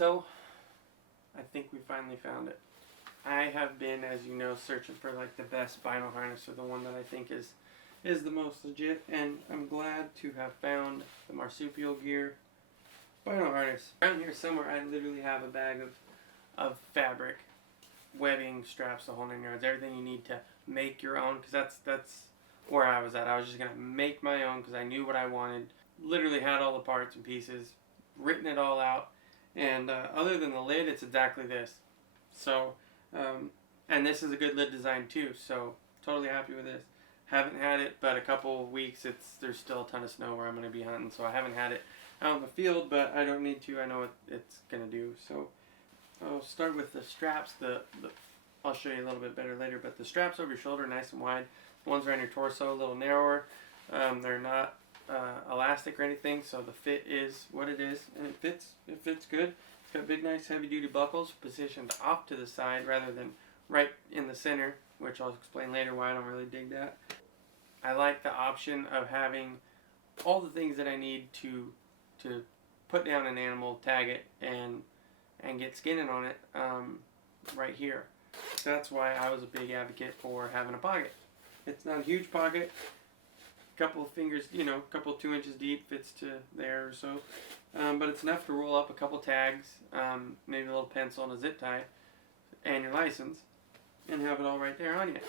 So, I think we finally found it. I have been, as you know, searching for like the best Bino harness, or the one that I think is the most legit, and I'm glad to have found the Marsupial Gear Bino harness. Around here somewhere, I literally have a bag of fabric, webbing, straps, the whole 9 yards, everything you need to make your own, because that's where I was at. I was just going to make my own because I knew what I wanted. Literally had all the parts and pieces, written it all out, and other than the lid, it's exactly this. So, and this is a good lid design too, so totally happy with this. Haven't had it, but a couple of weeks, there's still a ton of snow where I'm going to be hunting, so I haven't had it out in the field, but I don't need to. I know what it's going to do. So I'll start with the straps. I'll show you a little bit better later, but the straps over your shoulder are nice and wide. The ones around your torso a little narrower. They're not elastic or anything, so the fit is what it is, and it fits good. It's got big, nice, heavy-duty buckles positioned off to the side rather than right in the center, which I'll explain later why I don't really dig that. I like the option of having all the things that I need to put down an animal, tag it, and get skinning on it right here. So that's why I was a big advocate for having a pocket. It's not a huge pocket. Couple of fingers, couple 2 inches deep, fits to there or so. But it's enough to roll up a couple tags, maybe a little pencil and a zip tie, and your license, and have it all right there on you.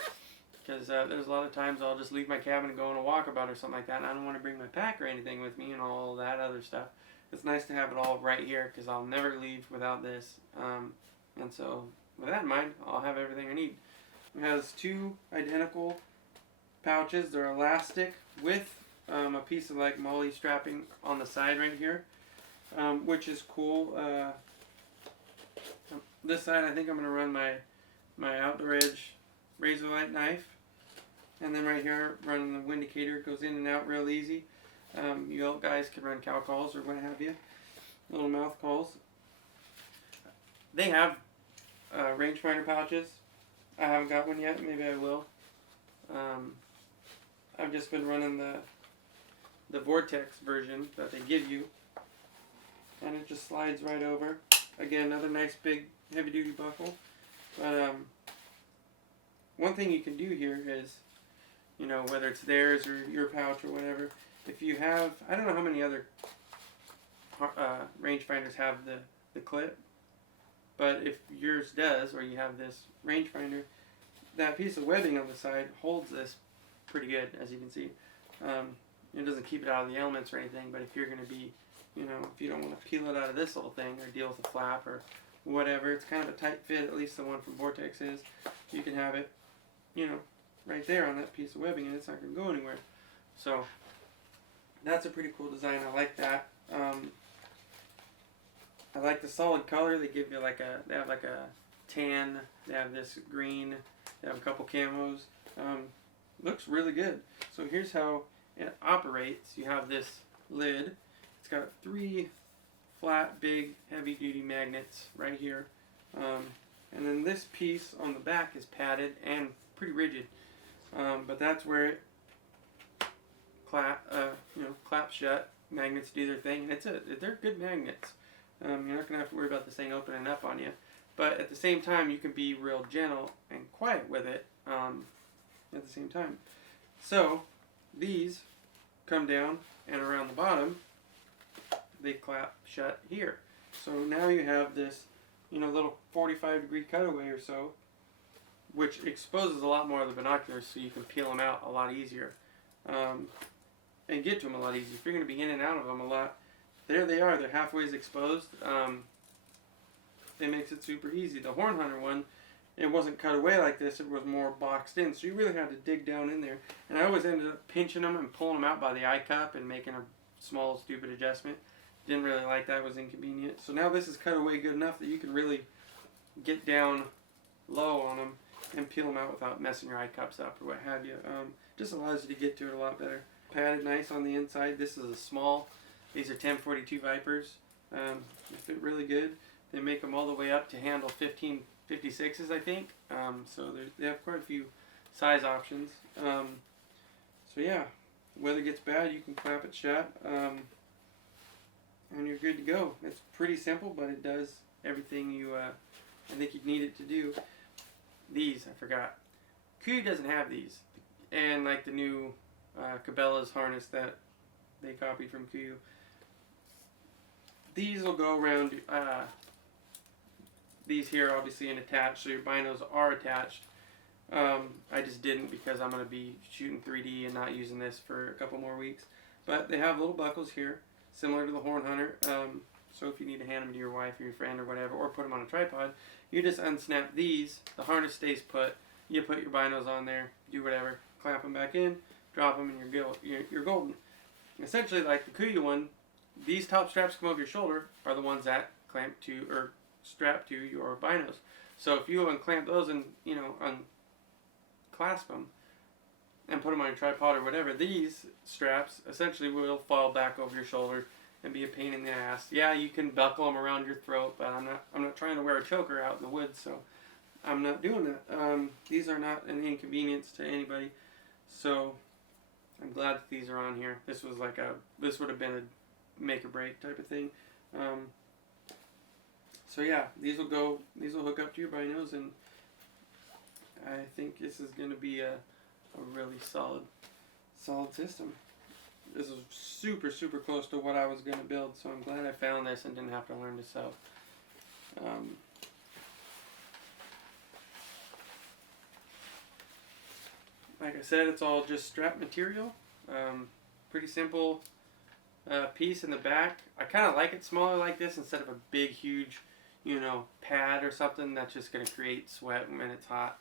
Because there's a lot of times I'll just leave my cabin and go on a walkabout or something like that, and I don't want to bring my pack or anything with me and all that other stuff. It's nice to have it all right here because I'll never leave without this. And so with that in mind, I'll have everything I need. It has 2 identical pouches. They're elastic with a piece of like MOLLE strapping on the side right here, which is cool. This side I think I'm going to run my Outdoor Edge razor light knife, and then right here running the Windicator. It goes in and out real easy. You elk guys can run cow calls or what have you, little mouth calls. They have rangefinder pouches. I haven't got one yet. Maybe I will. I've just been running the Vortex version that they give you, and it just slides right over. Again, another nice big heavy duty buckle. But one thing you can do here is, whether it's theirs or your pouch or whatever, if you have, I don't know how many other rangefinders have the clip, but if yours does, or you have this rangefinder, that piece of webbing on the side holds this pretty good, as you can see. It doesn't keep it out of the elements or anything, but if you're going to be, if you don't want to peel it out of this little thing or deal with a flap or whatever, it's kind of a tight fit, at least the one from Vortex is. You can have it, right there on that piece of webbing, and it's not going to go anywhere. So that's a pretty cool design. I like that. I like the solid color. They give you they have like a tan, they have this green, they have a couple camos. Looks really good. So here's how it operates. You have this lid. It's got 3 flat, big, heavy-duty magnets right here. And then this piece on the back is padded and pretty rigid. But that's where it claps shut. Magnets do their thing. They're good magnets. You're not going to have to worry about this thing opening up on you. But at the same time, you can be real gentle and quiet with it at the same time. So these come down, and around the bottom, they clap shut here. So now you have this, little 45-degree cutaway or so, which exposes a lot more of the binoculars, so you can peel them out a lot easier, and get to them a lot easier. If you're going to be in and out of them a lot, there they are. They're halfway exposed. It makes it super easy. The Horn Hunter one, it wasn't cut away like this. It was more boxed in, so you really had to dig down in there. And I always ended up pinching them and pulling them out by the eye cup and making a small, stupid adjustment. Didn't really like that. It was inconvenient. So now this is cut away good enough that you can really get down low on them and peel them out without messing your eye cups up or what have you. Just allows you to get to it a lot better. Padded nice on the inside. This is a small. These are 1042 Vipers. They fit really good. They make them all the way up to handle 1556s, I think. So they have quite a few size options. So yeah, weather gets bad, you can clap it shut. and you're good to go. It's pretty simple, but it does everything you I think you'd need it to do. These, I forgot. Kuiu doesn't have these, and like the new Cabela's harness that they copied from Kuiu. These will go around. These here obviously and attached, so your binos are attached. I just didn't because I'm going to be shooting 3D and not using this for a couple more weeks. But they have little buckles here, similar to the Horn Hunter. So if you need to hand them to your wife or your friend or whatever, or put them on a tripod, you just unsnap these. The harness stays put. You put your binos on there, do whatever, clamp them back in, drop them, and you're golden. Essentially, like the Kuiu one, these top straps come over your shoulder are the ones that clamp to or strap to your binos. So if you unclamp those and unclasp them and put them on your tripod or whatever, these straps essentially will fall back over your shoulder and be a pain in the ass. Yeah, you can buckle them around your throat, but I'm not trying to wear a choker out in the woods, so I'm not doing that. These are not an inconvenience to anybody, so I'm glad that these are on here. This would have been a make or break type of thing. So yeah, these will hook up to your binos, and I think this is going to be a really solid system. This is super close to what I was going to build, so I'm glad I found this and didn't have to learn to sew. Like I said, it's all just strap material. Pretty simple piece in the back. I kind of like it smaller like this instead of a big, huge, pad or something that's just going to create sweat when it's hot.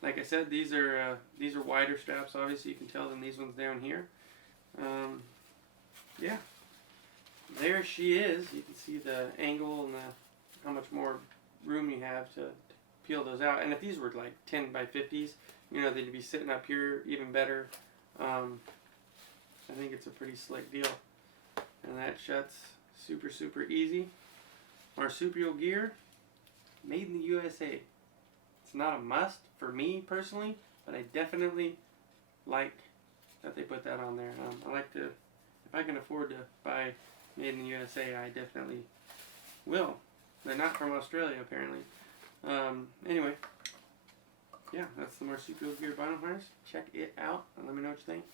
Like I said, these are wider straps, obviously you can tell, than these ones down here. Yeah, there she is. You can see the angle and how much more room you have to peel those out. And if these were like 10 by 50s, they'd be sitting up here even better. I think it's a pretty slick deal. And that shuts super easy. Marsupial gear, made in the USA. It's not a must for me personally, but I definitely like that they put that on there. I like to, if I can afford to buy made in the USA, I definitely will. They're not from Australia apparently. Anyway, yeah, that's the Marsupial gear vinyl harness. Check it out and let me know what you think.